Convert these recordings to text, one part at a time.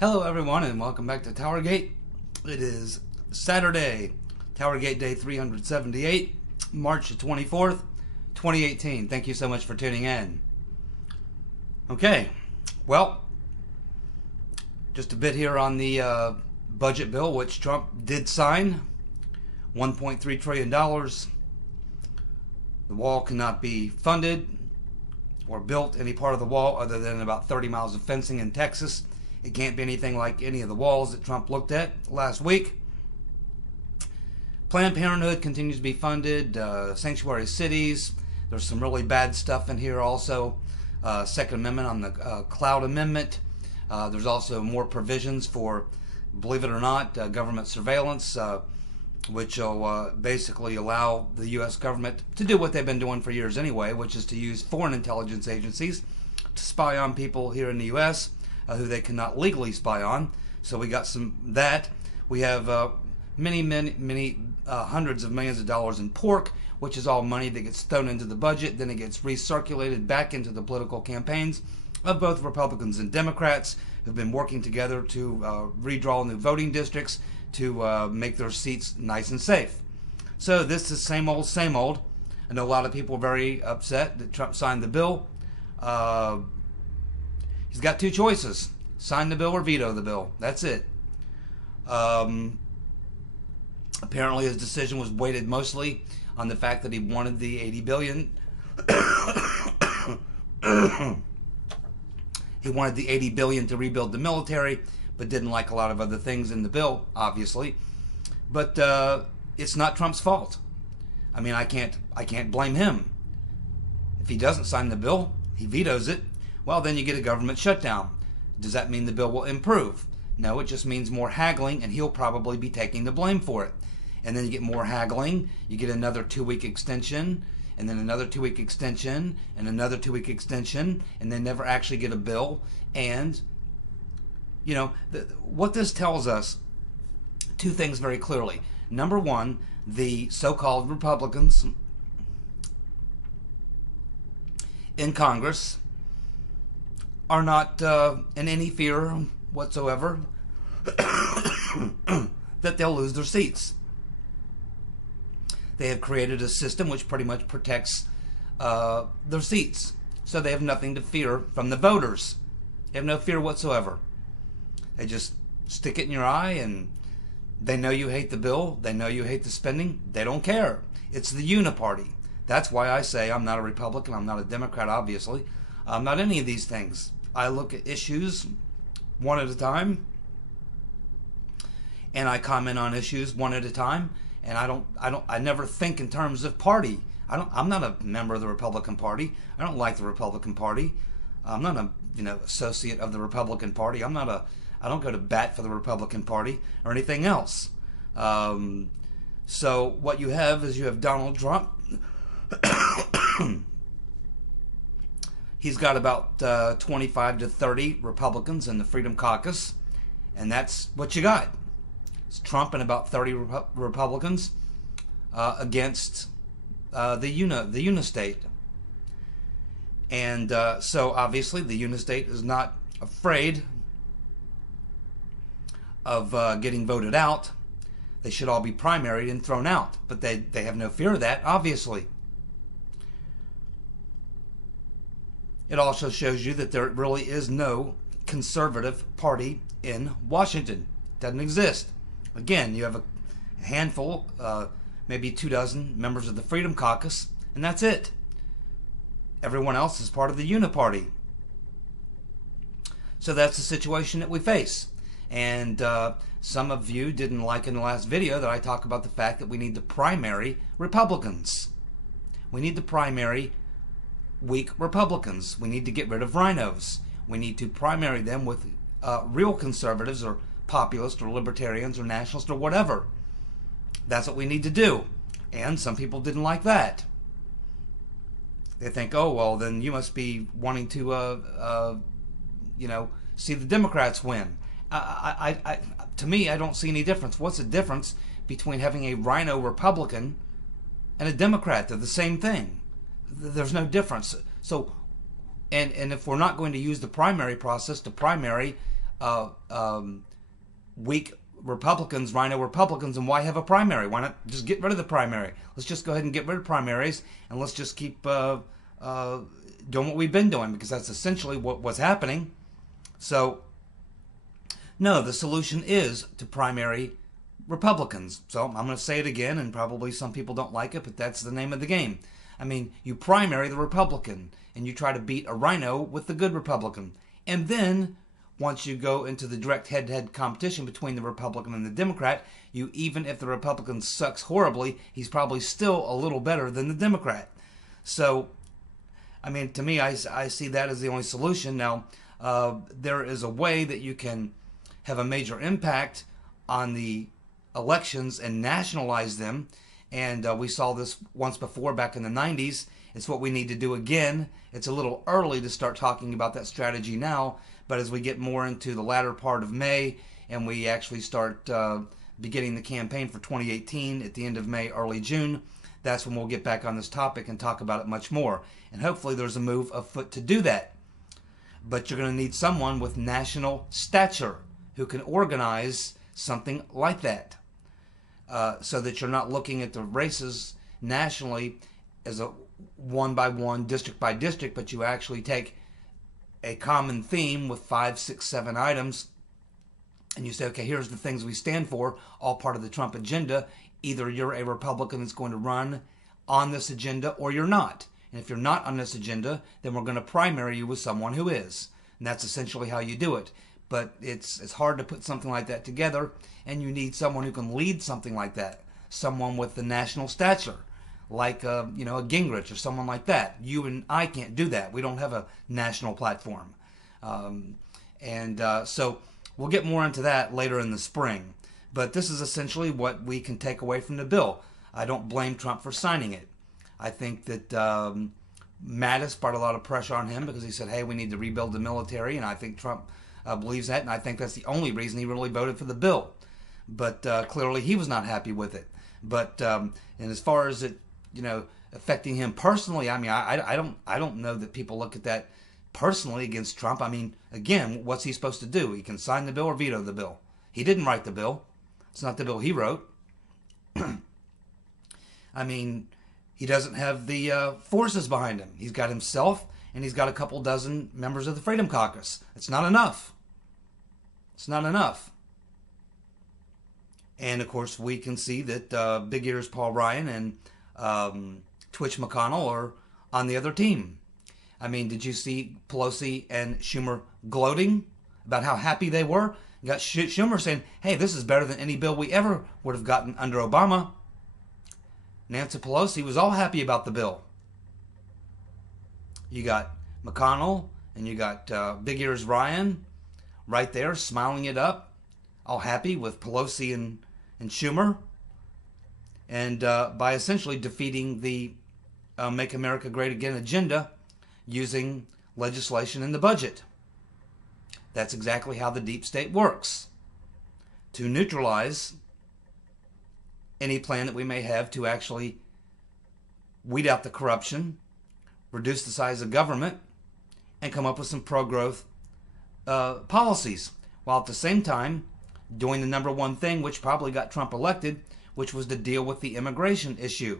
Hello everyone and welcome back to TowerGate. It is Saturday, TowerGate Day 378, March the 24th, 2018. Thank you so much for tuning in. Okay, well, just a bit here on the budget bill, which Trump did sign. $1.3 trillion. The wall cannot be funded or built any part of the wall other than about 30 miles of fencing in Texas. It can't be anything like any of the walls that Trump looked at last week. Planned Parenthood continues to be funded. Sanctuary cities. There's some really bad stuff in here also. Second Amendment on the Cloud Amendment. There's also more provisions for, believe it or not, government surveillance, which will basically allow the U.S. government to do what they've been doing for years anyway, which is to use foreign intelligence agencies to spy on people here in the U.S., who they cannot legally spy on. So we got that. We have many hundreds of millions of dollars in pork, which is all money that gets thrown into the budget. Then it gets recirculated back into the political campaigns of both Republicans and Democrats, who've been working together to redraw new voting districts to make their seats nice and safe. So this is same old, same old. I know a lot of people are very upset that Trump signed the bill. He's got two choices: sign the bill or veto the bill. That's it. Apparently his decision was weighted mostly on the fact that he wanted the $80 billion. He wanted the $80 billion to rebuild the military, but didn't like a lot of other things in the bill, obviously. But it's not Trump's fault. I mean, I can't blame him. If he doesn't sign the bill, he vetoes it. Well, then you get a government shutdown. Does that mean the bill will improve? No, it just means more haggling, and he'll probably be taking the blame for it. And then you get more haggling, you get another 2-week extension, and then another 2-week extension, and another 2-week extension, and they never actually get a bill. And, you know, what this tells us, two things very clearly. Number one, the so-called Republicans in Congress are not in any fear whatsoever that they'll lose their seats. They have created a system which pretty much protects their seats. So they have nothing to fear from the voters. They have no fear whatsoever. They just stick it in your eye, and they know you hate the bill. They know you hate the spending. They don't care. It's the Uni-Party. That's why I say I'm not a Republican. I'm not a Democrat, obviously. I'm not any of these things. I look at issues one at a time, and I comment on issues one at a time, and I never think in terms of party. I'm not a member of the Republican Party. I don't like the Republican Party. I'm not a associate of the Republican Party. I don't go to bat for the Republican Party or anything else. So what you have is you have Donald Trump. He's got about 25 to 30 Republicans in the Freedom Caucus, and that's what you got. It's Trump and about 30 Republicans against the Uni-State. And so obviously the Uni-State is not afraid of getting voted out. They should all be primaried and thrown out, but they have no fear of that, obviously. It also shows you that there really is no conservative party in Washington. It doesn't exist. Again, you have a handful, maybe 24 members of the Freedom Caucus, and that's it. Everyone else is part of the Uni-Party. So that's the situation that we face. And some of you didn't like in the last video that I talk about the fact that we need to primary Republicans. We need to primary weak Republicans. We need to get rid of rhinos. We need to primary them with real conservatives or populists or libertarians or nationalists or whatever. That's what we need to do. And some people didn't like that. They think, oh, well, then you must be wanting to, see the Democrats win. To me, I don't see any difference. What's the difference between having a rhino Republican and a Democrat? They're the same thing. There's no difference. So, and if we're not going to use the primary process to primary weak Republicans, rhino Republicans, and why have a primary? Why not just get rid of the primary? Let's just go ahead and get rid of primaries, and let's just keep doing what we've been doing, because that's essentially what's happening. So, no, the solution is to primary Republicans. So I'm going to say it again, and probably some people don't like it, but that's the name of the game. I mean, you primary the Republican, and you try to beat a rhino with the good Republican. And then, once you go into the direct head-to-head competition between the Republican and the Democrat, even if the Republican sucks horribly, he's probably still a little better than the Democrat. So, I mean, to me, I see that as the only solution. Now, there is a way that you can have a major impact on the elections and nationalize them. And we saw this once before back in the 90s. It's what we need to do again. It's a little early to start talking about that strategy now, but as we get more into the latter part of May and we actually start beginning the campaign for 2018 at the end of May, early June, that's when we'll get back on this topic and talk about it much more. And hopefully there's a move afoot to do that. But you're going to need someone with national stature who can organize something like that, so that you're not looking at the races nationally as a one by one, district by district, but you actually take a common theme with 5, 6, 7 items, and you say, okay, here's the things we stand for, all part of the Trump agenda. Either you're a Republican that's going to run on this agenda, or you're not. And if you're not on this agenda, then we're going to primary you with someone who is. And that's essentially how you do it. But it's hard to put something like that together, and you need someone who can lead something like that. Someone with the national stature, like a Gingrich or someone like that. You and I can't do that. We don't have a national platform. So we'll get more into that later in the spring. But this is essentially what we can take away from the bill. I don't blame Trump for signing it. I think that Mattis brought a lot of pressure on him because he said, hey, we need to rebuild the military, and I think Trump believes that, and I think that's the only reason he really voted for the bill. But clearly he was not happy with it. But and as far as it, affecting him personally, I mean, I don't know that people look at that personally against Trump. I mean, again, what's he supposed to do? He can sign the bill or veto the bill. He didn't write the bill. It's not the bill he wrote. I mean, he doesn't have the forces behind him. He's got himself, and he's got a couple dozen members of the Freedom Caucus. It's not enough. It's not enough. And, of course, we can see that Big Ears Paul Ryan and Twitch McConnell are on the other team. I mean, did you see Pelosi and Schumer gloating about how happy they were? You got Schumer saying, hey, this is better than any bill we ever would have gotten under Obama. Nancy Pelosi was all happy about the bill. You got McConnell and you got Big Ears Ryan right there smiling it up, all happy with Pelosi and Schumer, and by essentially defeating the Make America Great Again agenda using legislation in the budget. That's exactly how the deep state works. To neutralize any plan that we may have to actually weed out the corruption, reduce the size of government, and come up with some pro-growth policies, while at the same time doing the number one thing, which probably got Trump elected, which was to deal with the immigration issue.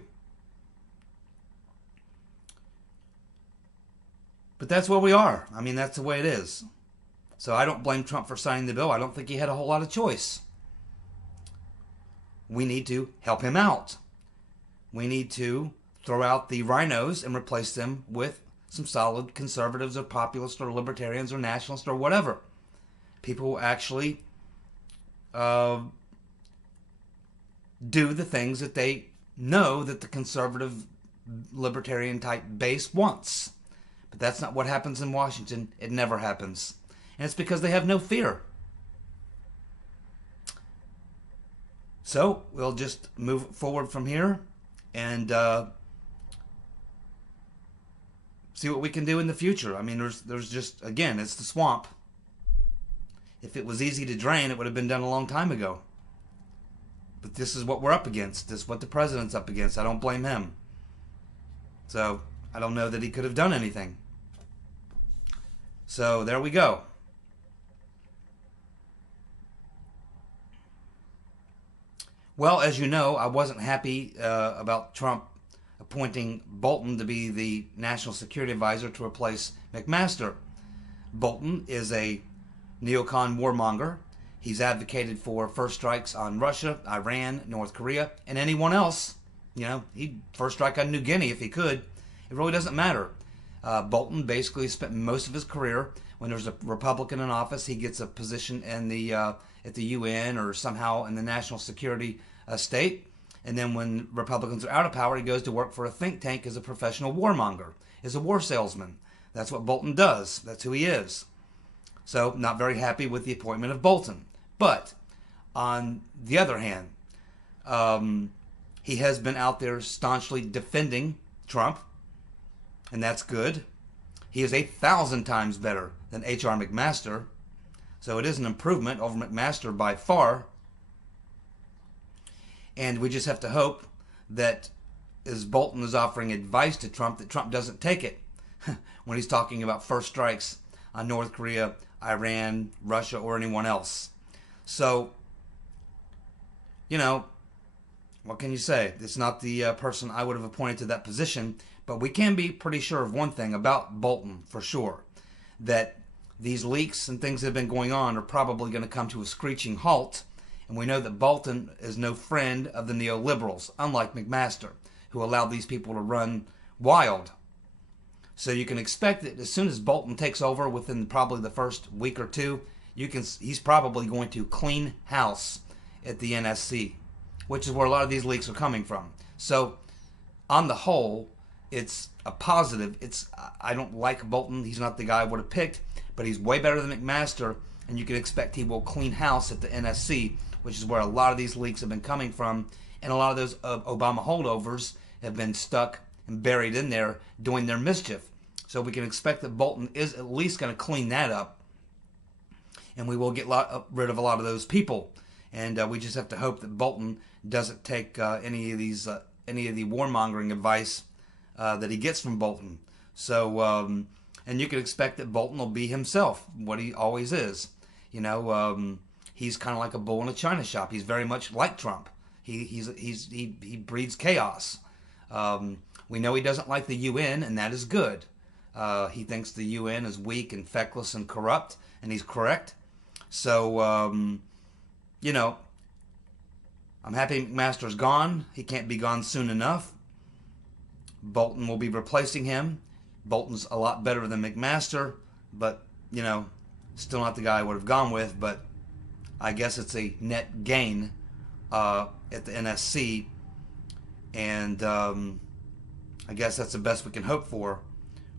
But that's where we are. I mean, that's the way it is. So I don't blame Trump for signing the bill. I don't think he had a whole lot of choice. We need to help him out. We need to throw out the rhinos and replace them with some solid conservatives or populists or libertarians or nationalists or whatever. People who actually do the things that they know that the conservative libertarian type base wants. But that's not what happens in Washington. It never happens. And it's because they have no fear. So we'll just move forward from here and see what we can do in the future. I mean, there's just, again, it's the swamp. If it was easy to drain, it would have been done a long time ago. But this is what we're up against. This is what the president's up against. I don't blame him. So I don't know that he could have done anything. So there we go. Well, as you know, I wasn't happy about Trump appointing Bolton to be the National Security Advisor to replace McMaster. Bolton is a neocon warmonger. He's advocated for first strikes on Russia, Iran, North Korea, and anyone else. You know, he'd first strike on New Guinea if he could. It really doesn't matter. Bolton basically spent most of his career, when there's a Republican in office, he gets a position in the at the UN or somehow in the national security state. And then when Republicans are out of power, he goes to work for a think tank as a professional warmonger, as a war salesman. That's what Bolton does. That's who he is. So, not very happy with the appointment of Bolton. But, on the other hand, he has been out there staunchly defending Trump, and that's good. He is 1,000 times better than H.R. McMaster, so it is an improvement over McMaster by far. And we just have to hope that as Bolton is offering advice to Trump, that Trump doesn't take it when he's talking about first strikes on North Korea, Iran, Russia, or anyone else. So, you know, what can you say? It's not the person I would have appointed to that position, but we can be pretty sure of one thing about Bolton for sure, that these leaks and things that have been going on are probably going to come to a screeching halt. And we know that Bolton is no friend of the neoliberals, unlike McMaster, who allowed these people to run wild. So you can expect that as soon as Bolton takes over within probably the first week or two, he's probably going to clean house at the NSC, which is where a lot of these leaks are coming from. So on the whole, it's a positive. I don't like Bolton. He's not the guy I would have picked, but he's way better than McMaster, and you can expect he will clean house at the NSC, which is where a lot of these leaks have been coming from, and a lot of those Obama holdovers have been stuck and buried in there doing their mischief. So we can expect that Bolton is at least going to clean that up, and we will get rid of a lot of those people. And we just have to hope that Bolton doesn't take any of the warmongering advice that he gets from Bolton. So, and you can expect that Bolton will be himself, what he always is. You know, he's kind of like a bull in a china shop. He's very much like Trump. He breeds chaos. We know he doesn't like the UN, and that is good. He thinks the UN is weak and feckless and corrupt, and he's correct. So, you know, I'm happy McMaster's gone. He can't be gone soon enough. Bolton will be replacing him. Bolton's a lot better than McMaster, but, you know, still not the guy I would have gone with, but I guess it's a net gain at the NSC, and I guess that's the best we can hope for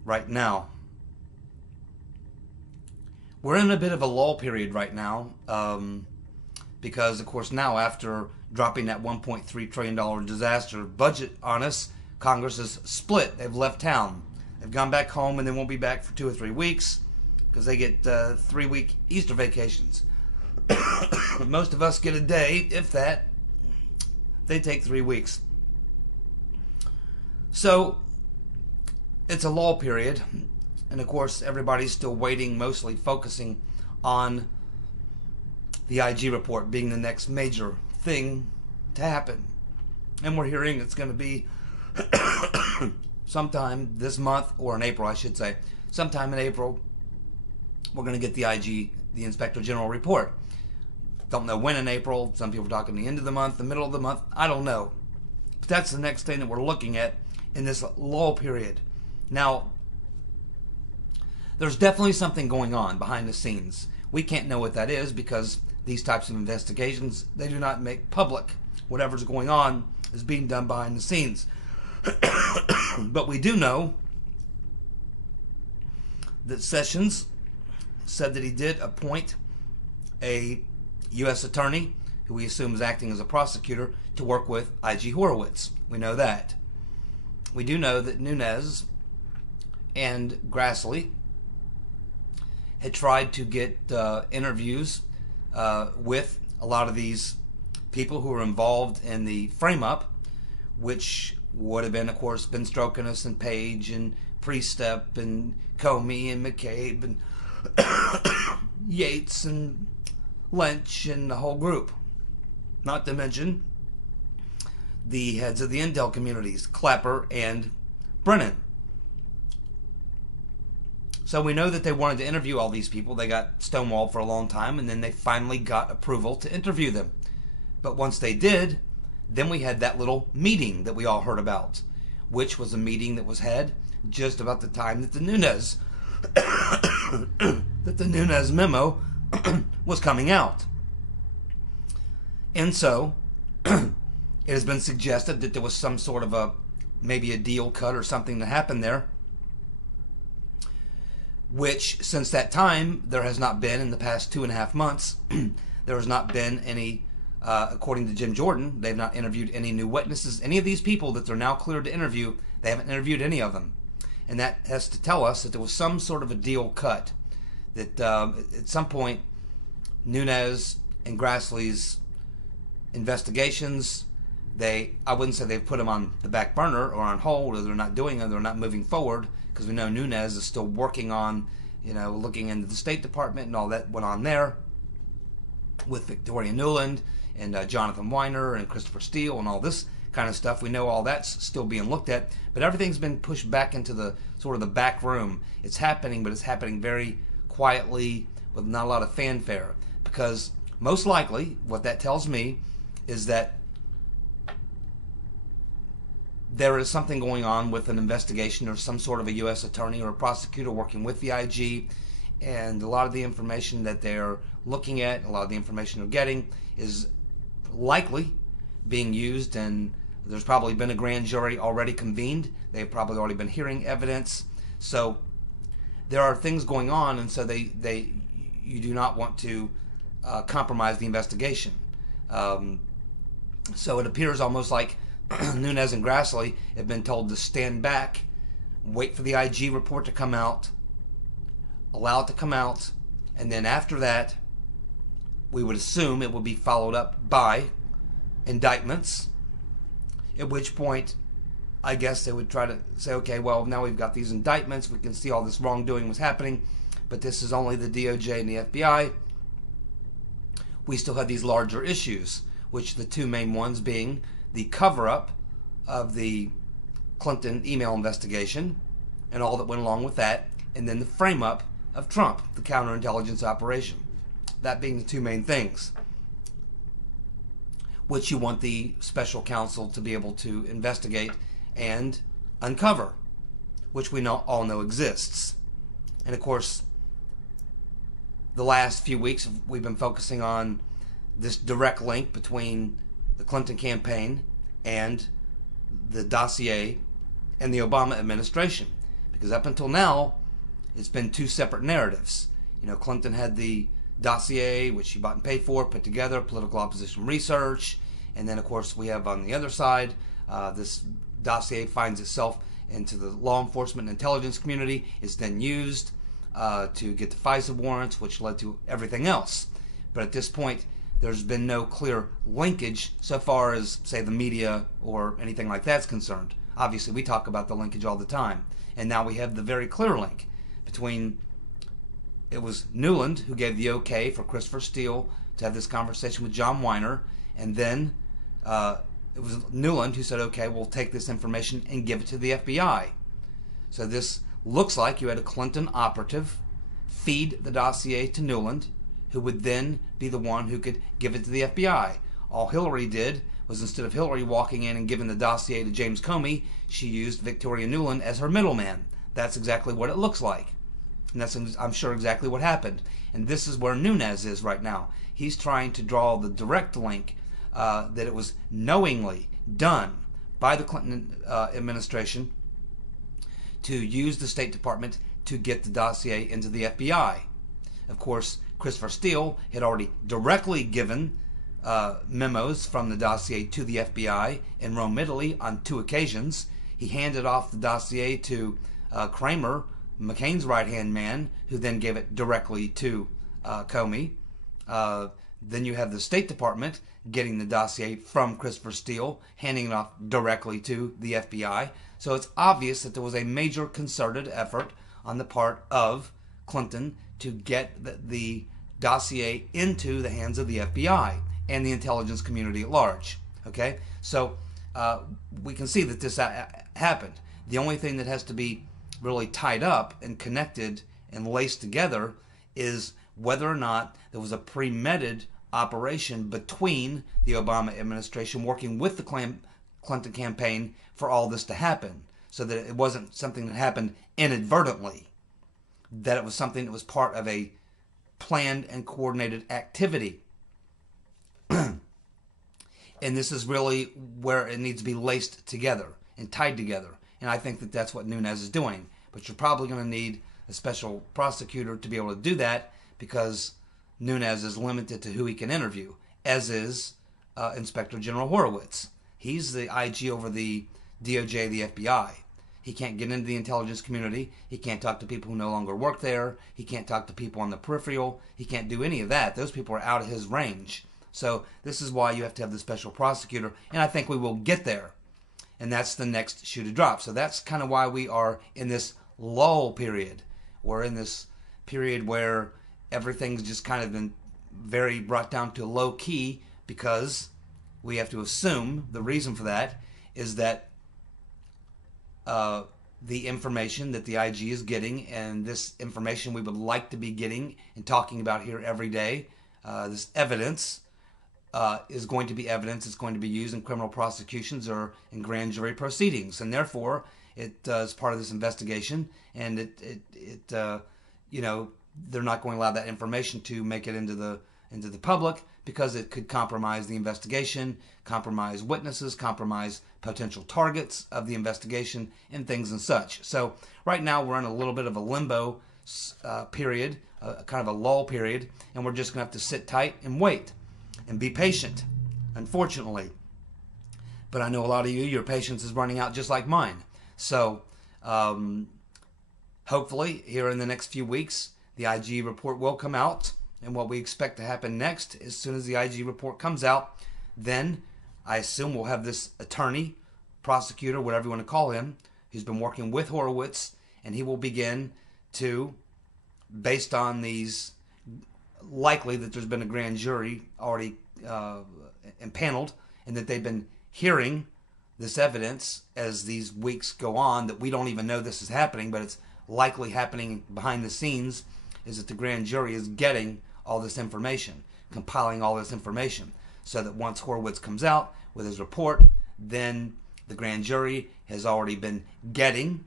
right now. We're in a bit of a lull period right now because, of course, now after dropping that $1.3 trillion disaster budget on us, Congress is split. They've left town. They've gone back home, and they won't be back for 2 or 3 weeks because they get 3-week Easter vacations. Most of us get a day, if that. They take 3 weeks. So, it's a lull period. And, of course, everybody's still waiting, mostly focusing on the IG report being the next major thing to happen. And we're hearing it's going to be sometime this month, or in April, I should say. Sometime in April, we're going to get the IG, the Inspector General report. Don't know when in April. Some people are talking the end of the month, the middle of the month. I don't know. But that's the next thing that we're looking at in this lull period. Now, there's definitely something going on behind the scenes. We can't know what that is because these types of investigations, they do not make public. Whatever's going on is being done behind the scenes. But we do know that Sessions said that he did appoint a U.S. attorney, who we assume is acting as a prosecutor, to work with I.G. Horowitz. We know that. We do know that Nunes and Grassley had tried to get interviews with a lot of these people who were involved in the frame-up, which would have been, of course, Ben Strokinus and Page and Priestep and Comey and McCabe and Yates and Lynch and the whole group. Not to mention the heads of the intel communities, Clapper and Brennan. So we know that they wanted to interview all these people. They got stonewalled for a long time, and then they finally got approval to interview them. But once they did, then we had that little meeting that we all heard about, which was a meeting that was had just about the time that the Nunes memo was coming out. And so it has been suggested that there was some sort of maybe a deal cut or something that happened there, which since that time there has not been, in the past 2.5 months, there has not been any, according to Jim Jordan, they've not interviewed any new witnesses. Any of these people that they're now cleared to interview, they haven't interviewed any of them. And that has to tell us that there was some sort of a deal cut, that at some point Nunes and Grassley's investigations, I wouldn't say they've put them on the back burner or on hold, or they're not doing it, they're not moving forward, because we know Nunes is still working on, looking into the State Department and all that went on there with Victoria Nuland and Jonathan Weiner and Christopher Steele and all this kind of stuff. We know all that's still being looked at, but everything's been pushed back into the sort of the back room. It's happening, but it's happening very quietly with not a lot of fanfare, because most likely what that tells me is that there is something going on with an investigation, or some sort of a U.S. attorney or a prosecutor working with the IG, and a lot of the information that they're looking at, a lot of the information they're getting is likely being used, and there's probably been a grand jury already convened. They've probably already been hearing evidence. So there are things going on, and so you do not want to compromise the investigation. So it appears almost like Nunes and Grassley have been told to stand back, wait for the IG report to come out, allow it to come out, and then after that, we would assume it will be followed up by indictments, at which point I guess they would try to say, okay, well, now we've got these indictments, we can see all this wrongdoing was happening, but this is only the DOJ and the FBI. We still have these larger issues, which the two main ones being the cover-up of the Clinton email investigation and all that went along with that, and then the frame-up of Trump, the counterintelligence operation. That being the two main things, which you want the special counsel to be able to investigate and uncover, which we all know exists. And of course, the last few weeks we've been focusing on this direct link between the Clinton campaign and the dossier and the Obama administration, because up until now it's been two separate narratives. Clinton had the dossier, which she bought and paid for, put together, political opposition research, and then of course we have on the other side, this dossier finds itself into the law enforcement and intelligence community. It's then used to get the FISA warrants, which led to everything else. But at this point, there's been no clear linkage so far as, say, the media or anything like that's concerned. Obviously, we talk about the linkage all the time. And now we have the very clear link between, it was Nuland who gave the okay for Christopher Steele to have this conversation with John Weiner, and then it was Nuland who said, okay, we'll take this information and give it to the FBI. So this looks like you had a Clinton operative feed the dossier to Nuland, who would then be the one who could give it to the FBI. All Hillary did was, instead of Hillary walking in and giving the dossier to James Comey, she used Victoria Nuland as her middleman. That's exactly what it looks like. And that's, I'm sure, exactly what happened. And this is where Nunes is right now. He's trying to draw the direct link that it was knowingly done by the Clinton administration to use the State Department to get the dossier into the FBI. Of course, Christopher Steele had already directly given memos from the dossier to the FBI in Rome, Italy on 2 occasions. He handed off the dossier to Kramer, McCain's right-hand man, who then gave it directly to Comey. Then you have the State Department getting the dossier from Christopher Steele, handing it off directly to the FBI. So it's obvious that there was a major concerted effort on the part of Clinton to get the dossier into the hands of the FBI and the intelligence community at large. Okay? So we can see that this happened. The only thing that has to be really tied up and connected and laced together is whether or not there was a premeditated operation between the Obama administration working with the Clinton campaign for all this to happen, so that it wasn't something that happened inadvertently, that it was something that was part of a planned and coordinated activity. And this is really where it needs to be laced together and tied together. And I think that that's what Nunes is doing. But you're probably going to need a special prosecutor to be able to do that, because Nunes is limited to who he can interview, as is Inspector General Horowitz. He's the IG over the DOJ, the FBI. He can't get into the intelligence community. He can't talk to people who no longer work there. He can't talk to people on the peripheral. He can't do any of that. Those people are out of his range. So this is why you have to have the special prosecutor, and I think we will get there. And that's the next shoe to drop. So that's kind of why we are in this lull period. We're in this period where everything's just kind of been very brought down to low key, because we have to assume the reason for that is that the information that the IG is getting, and this information we would like to be getting and talking about here every day, this evidence is going to be evidence that's going to be used in criminal prosecutions or in grand jury proceedings, and therefore it is part of this investigation, and they're not going to allow that information to make it into the public, because it could compromise the investigation, compromise witnesses, compromise potential targets of the investigation, and things and such. So right now we're in a little bit of a limbo period, kind of a lull period, and we're just going to have to sit tight and wait and be patient, unfortunately. But I know a lot of you, your patience is running out just like mine. So hopefully here in the next few weeks, the IG report will come out. And what we expect to happen next, as soon as the IG report comes out, then I assume we'll have this attorney, prosecutor, whatever you want to call him, who's been working with Horowitz, and he will begin to, based on these, likely that there's been a grand jury already impaneled, and that they've been hearing this evidence as these weeks go on, that we don't even know this is happening, but it's likely happening behind the scenes, is that the grand jury is getting all this information, compiling all this information, so that once Horowitz comes out with his report, then the grand jury has already been getting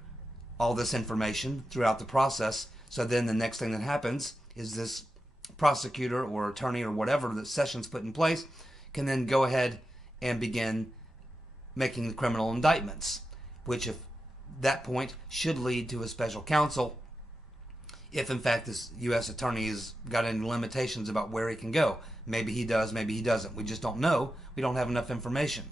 all this information throughout the process. So then the next thing that happens is this prosecutor or attorney or whatever that Sessions put in place can then go ahead and begin making the criminal indictments, which at that point should lead to a special counsel, if in fact this U.S. attorney has got any limitations about where he can go. Maybe he does, maybe he doesn't. We just don't know. We don't have enough information.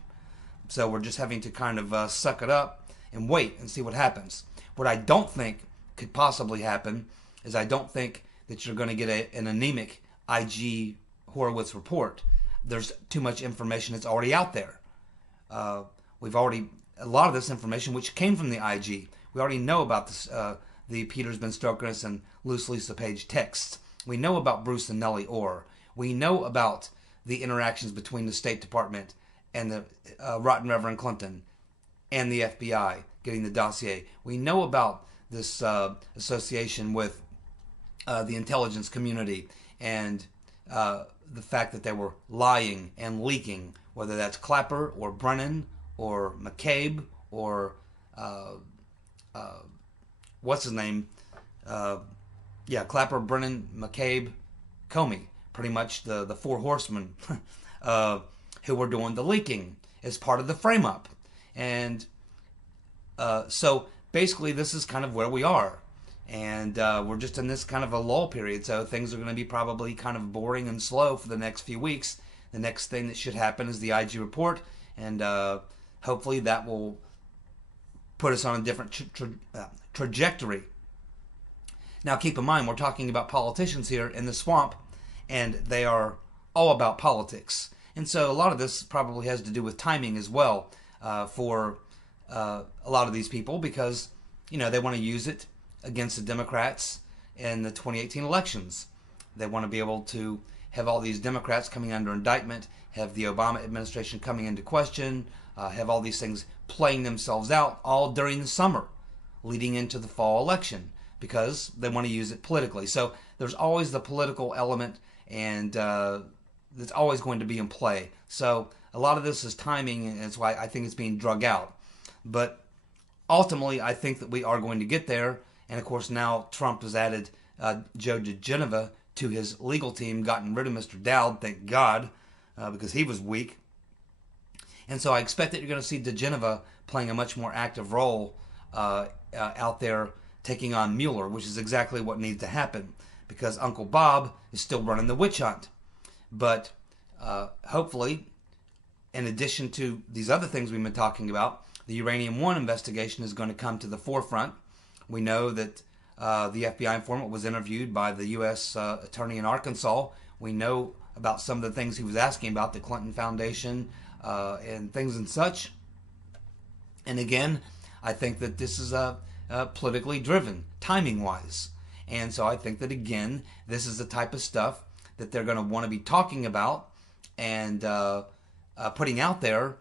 So we're just having to kind of suck it up and wait and see what happens. What I don't think could possibly happen is I don't think that you're going to get an anemic IG Horowitz report. There's too much information that's already out there. We've already, a lot of this information which came from the IG, we already know about this, the Peters, Ben Stokeris, and Luce Lisa Page texts. We know about Bruce and Nellie Orr. We know about the interactions between the State Department and the Rotten Reverend Clinton and the FBI getting the dossier. We know about this association with the intelligence community and the fact that they were lying and leaking, whether that's Clapper or Brennan or McCabe or what's his name? Clapper, Brennan, McCabe, Comey. Pretty much the four horsemen who were doing the leaking as part of the frame-up. And so basically this is kind of where we are. And we're just in this kind of a lull period. So things are going to be probably kind of boring and slow for the next few weeks. The next thing that should happen is the IG report. And hopefully that will put us on a different trajectory. Now keep in mind, we're talking about politicians here in the swamp, and they are all about politics. And so a lot of this probably has to do with timing as well for a lot of these people, because they want to use it against the Democrats in the 2018 elections. They want to be able to have all these Democrats coming under indictment, have the Obama administration coming into question, have all these things playing themselves out all during the summer, leading into the fall election, because they want to use it politically. So there's always the political element, and that's always going to be in play. So a lot of this is timing, and that's why I think it's being drug out. But ultimately, I think that we are going to get there. And of course, now Trump has added Joe DeGeneva to his legal team, gotten rid of Mr. Dowd, thank God, because he was weak. And so I expect that you're going to see DeGeneva playing a much more active role out there, taking on Mueller, which is exactly what needs to happen, because Uncle Bob is still running the witch hunt. But hopefully, in addition to these other things we've been talking about, the Uranium One investigation is going to come to the forefront. We know that the FBI informant was interviewed by the U.S. attorney in Arkansas. We know about some of the things he was asking about, the Clinton Foundation and things and such. And again, I think that this is politically driven, timing-wise. And so I think that, again, this is the type of stuff that they're going to want to be talking about and putting out there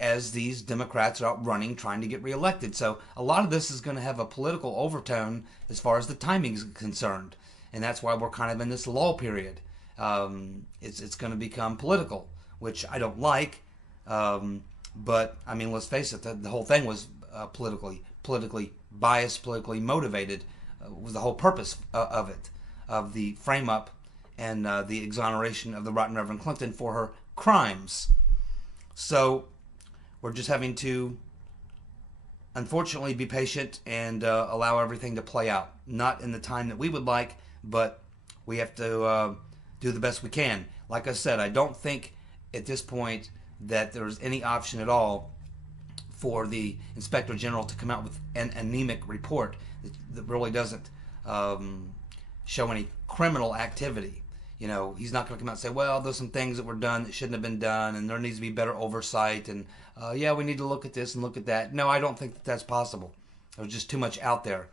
as these Democrats are out running, trying to get reelected. So a lot of this is going to have a political overtone as far as the timing is concerned. And that's why we're kind of in this lull period. It's going to become political, which I don't like. But, I mean, let's face it, the whole thing was politically biased, politically motivated, was the whole purpose of it, of the frame-up and the exoneration of the Right Reverend Clinton for her crimes. So we're just having to, unfortunately, be patient and allow everything to play out. Not in the time that we would like, but we have to do the best we can. Like I said, I don't think at this point that there's any option at all for the Inspector General to come out with an anemic report that really doesn't show any criminal activity. You know, he's not going to come out and say, well, there's some things that were done that shouldn't have been done, and there needs to be better oversight, and yeah, we need to look at this and look at that. No, I don't think that that's possible. There's just too much out there,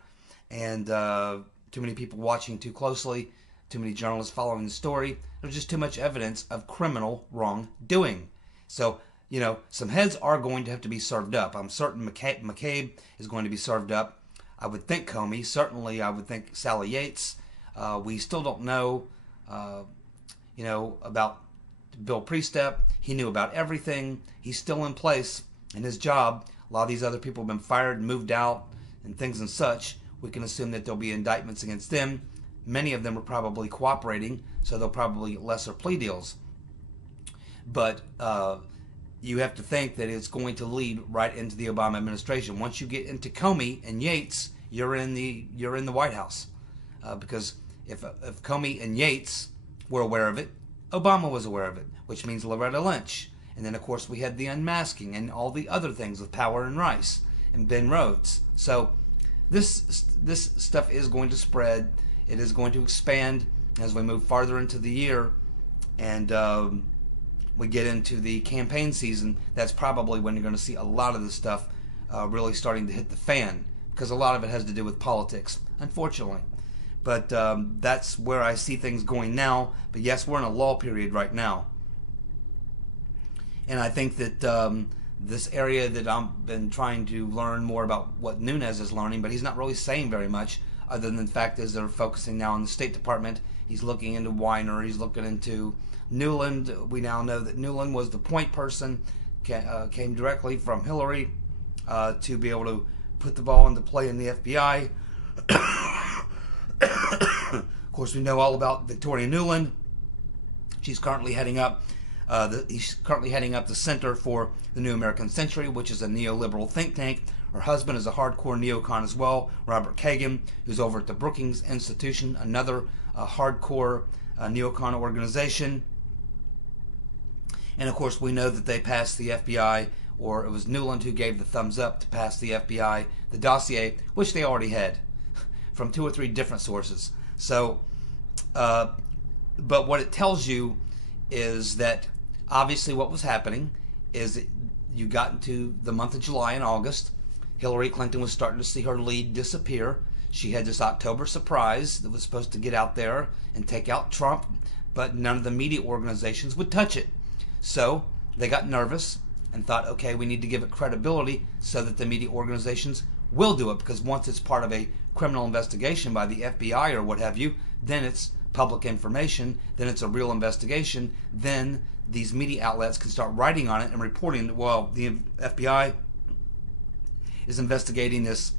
and too many people watching too closely, too many journalists following the story. There's just too much evidence of criminal wrongdoing. So, you know, some heads are going to have to be served up. I'm certain McCabe is going to be served up. I would think Comey. Certainly, I would think Sally Yates. We still don't know, you know, about Bill Priestep. He knew about everything. He's still in place in his job. A lot of these other people have been fired and moved out and things and such. We can assume that there'll be indictments against them. Many of them are probably cooperating, so they'll probably get lesser plea deals. But you have to think that it's going to lead right into the Obama administration. Once you get into Comey and Yates, you're in the White House, because if Comey and Yates were aware of it, Obama was aware of it, which means Loretta Lynch. And then, of course, we had the unmasking and all the other things with Power and Rice and Ben Rhodes. So this stuff is going to spread. It is going to expand as we move farther into the year, and we get into the campaign season. That's probably when you're going to see a lot of this stuff really starting to hit the fan, because a lot of it has to do with politics, unfortunately. But that's where I see things going now. But yes, we're in a lull period right now. And I think that this area that I've been trying to learn more about what Nunes is learning, but he's not really saying very much, other than the fact is they're focusing now on the State Department. He's looking into Weiner. He's looking into Newland. We now know that Newland was the point person, came directly from Hillary to be able to put the ball into play in the FBI. Of course, we know all about Victoria Newland. She's currently heading up the Center for the New American Century, which is a neoliberal think tank. Her husband is a hardcore neocon as well, Robert Kagan, who's over at the Brookings Institution, another hardcore neocon organization. And of course, we know that they passed the FBI, or it was Newland who gave the thumbs up to pass the FBI the dossier, which they already had from 2 or 3 different sources. So, but what it tells you is that obviously what was happening is that you got into the month of July and August. Hillary Clinton was starting to see her lead disappear. She had this October surprise that was supposed to get out there and take out Trump, but none of the media organizations would touch it. So they got nervous. and thought, okay, we need to give it credibility so that the media organizations will do it, because once it's part of a criminal investigation by the FBI or what have you, then it's public information, then it's a real investigation, then these media outlets can start writing on it and reporting that, well, the FBI is investigating this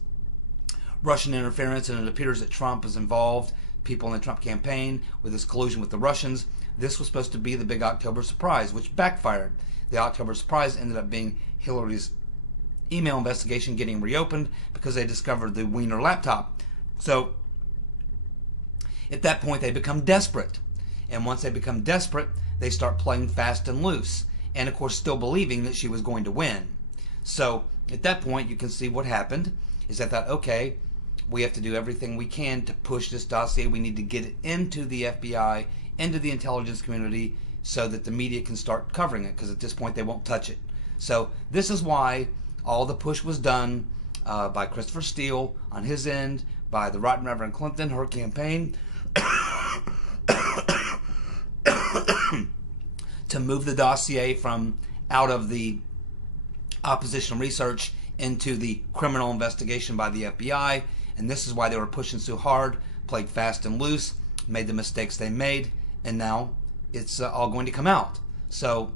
Russian interference, and it appears that Trump is involved, people in the Trump campaign, with this collusion with the Russians. This was supposed to be the big October surprise, which backfired. The October surprise ended up being Hillary's email investigation getting reopened because they discovered the Wiener laptop. So at that point they become desperate, and once they become desperate, they start playing fast and loose, and of course still believing that she was going to win. So at that point you can see what happened is they thought, okay, we have to do everything we can to push this dossier. We need to get it into the FBI, into the intelligence community, so that the media can start covering it, because at this point they won't touch it. So this is why all the push was done by Christopher Steele on his end, by the Right Reverend Clinton, her campaign, to move the dossier from out of the opposition research into the criminal investigation by the FBI. And this is why they were pushing so hard, played fast and loose, made the mistakes they made, and now it's all going to come out. So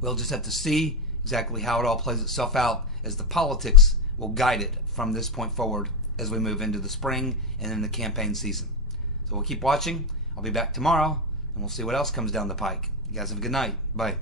we'll just have to see exactly how it all plays itself out, as the politics will guide it from this point forward as we move into the spring and in the campaign season. So we'll keep watching. I'll be back tomorrow, and we'll see what else comes down the pike. You guys have a good night. Bye.